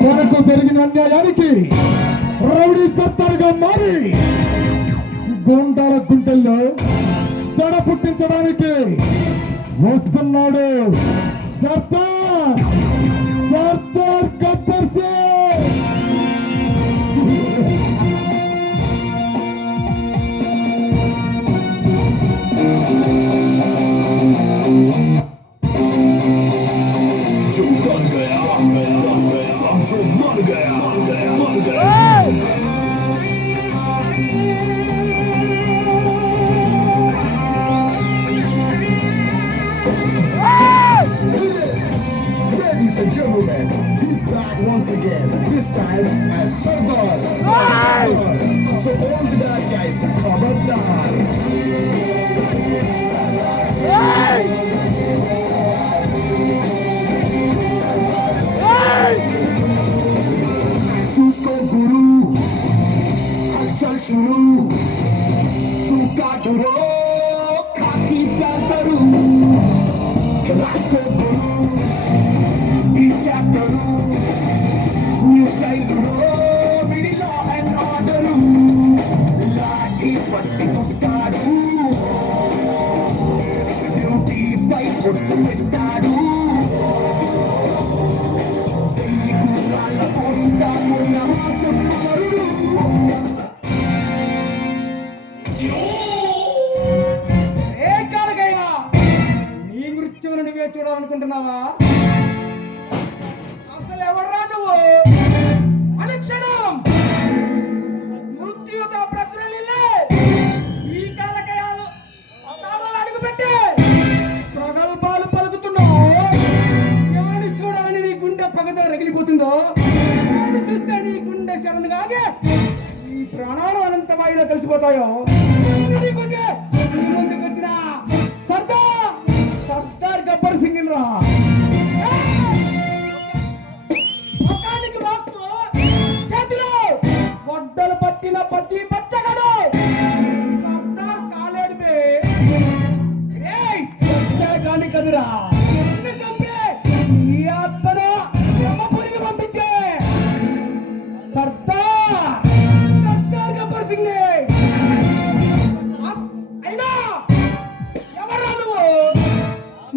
తనకు జరిగిన అన్యాయానికి రౌడీ సర్దార్గా మారి గుండాల గుంటల్లో తడ పుట్టించడానికి వస్తున్నాడు Sardar Sardar Gabbar Singh. Ladies and gentlemen, he's back once again. This time as Sardar. So all the bad guys, Khabardar. Chusko Guru, Achal Shuru, Tuka Duro, Kaki Plantaru, Rasko Guru. New style, middle law and order. Lathi patti kuttadu, duty by kuttu pettadu. Selli kurala pochitamu namasuttu. ఏ కాలకయ్యా నీ మృత్యువును నువ్వే చూడాలనుకుంటున్నావా? ఎవడ్రా నువ్వు? అనుక్షణం మృత్యుతో ప్రజ్వలిల్లే ఈ కాలకయాలు తాళాలు అడుగుపెట్టి ప్రగల్భాలు పలుకుతున్నావు. ఎవరిని చూడాలని నీ గుండె పగతో రగిలిపోతుందో, ఎవరిని చూస్తే నీ గుండె శరణు కాగే ఈ ప్రాణాలు అనంత వాయులో కలిసిపోతాయో నీకుంటే నీ ముందుకు వచ్చిన సర్దార్ గబ్బర్ సింగ్ రా. గొడ్డలు పట్టిన పట్టి పచ్చగడు సర్దార్ కాలేడుపే కానీ కదురా చంపే ఈ ఆత్మను యమపురికి పంపించే సర్దార్ గబ్బర్ సింగ్ అయినా ఎవరా నువ్వు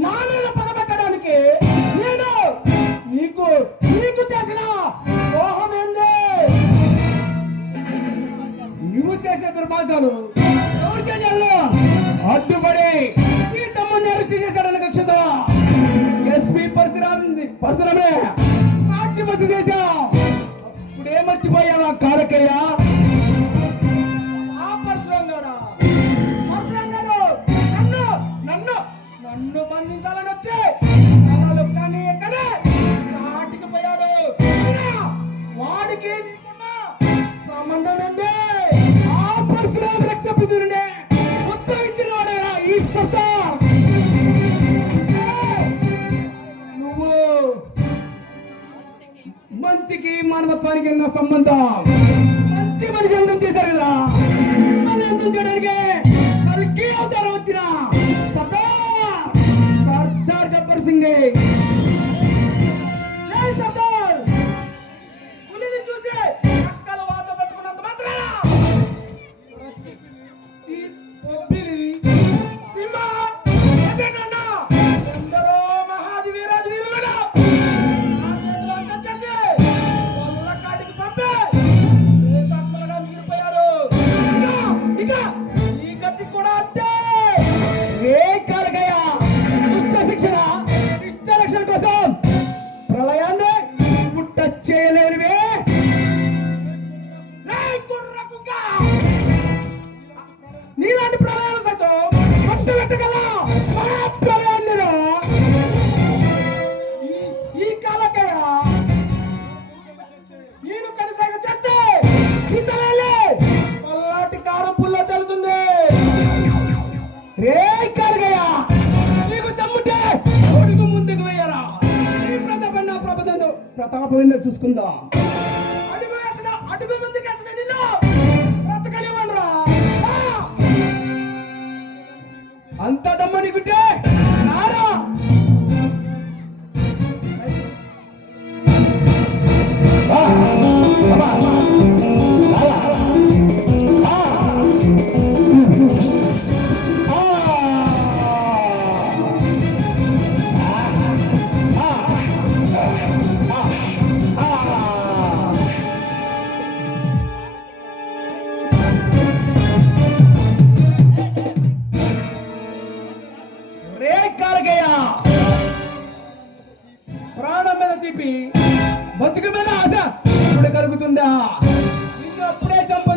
నా మీద పగబెట్టడానికి? నేను నీకు చేసిన దోహం ఏంది? నువ్వు చేసే దుర్మార్గాలు ఎవరికైనా అడ్డుపడి ఈ తమ్ముడిని అరెస్ట్ చేశాడని కక్షతో ఎస్పీ పరశురామే మార్చి బస్సు చేశావు. ఇప్పుడు ఏం మర్చిపోయావా కారకయ్యా? ఆ పరశురాం గారు నన్ను బంధించాలని వచ్చి తలలు కానీ ఎక్కడే నాటికి పోయాడు. వాడికి నీకున్న సంబంధం ఏంది? ఆ పరశురామ రక్తపుత్రుడే ఉద్భవించిన వాడేరా ఈ సర్దార్. నువ్వు మంచికి మానవత్వానికి ఉన్న సంబంధం. మంచి మనిషి అందం చేశారు కదా, మన అందం చేయడానికి వాళ్ళకి అవతారం వచ్చిన సర్దార్ గబ్బర్ సింగ్. సర్దార్ పులిని చూసి అక్కల వాత పెట్టుకున్నంత మాత్రాన ఈ పొబ్బిలి సింహ ఎందరో మహాది వీరాది వీరులను చేసి వాళ్ళ కాటికి పంపే తక్కువగా మిగిలిపోయారు. ఇక ఈ గతి కూడా అంతే. ఏ కాలకయ్యా దుష్ట శిక్షణ ఇష్ట రక్షణ కోసం ప్రళయాన్ని పుట్ట చేయలేనివే. నీలాంటి ప్రళయాలు సైతం పట్టు పెట్టగల ప్రళయాన్ని ఈ కాలకయ్య నేను కనసాగ చేస్తే సీతలే పల్లాటి కారం పుల్ల తెలుతుంది. రే కాలకయ్య నీకు దమ్ముంటే అడుగు ముందుకు వేయరా. ప్రతాపంలో చూసుకుందాం. అడుగు ముందుకు వేసిన నిన్ను బ్రతకనివ్వనురా. అంత దమ్మనికుంటే నారా చెప్పి బతుకు మీద ఆశ ఇప్పుడు కలుగుతుందా నిన్ను అప్పుడే చంప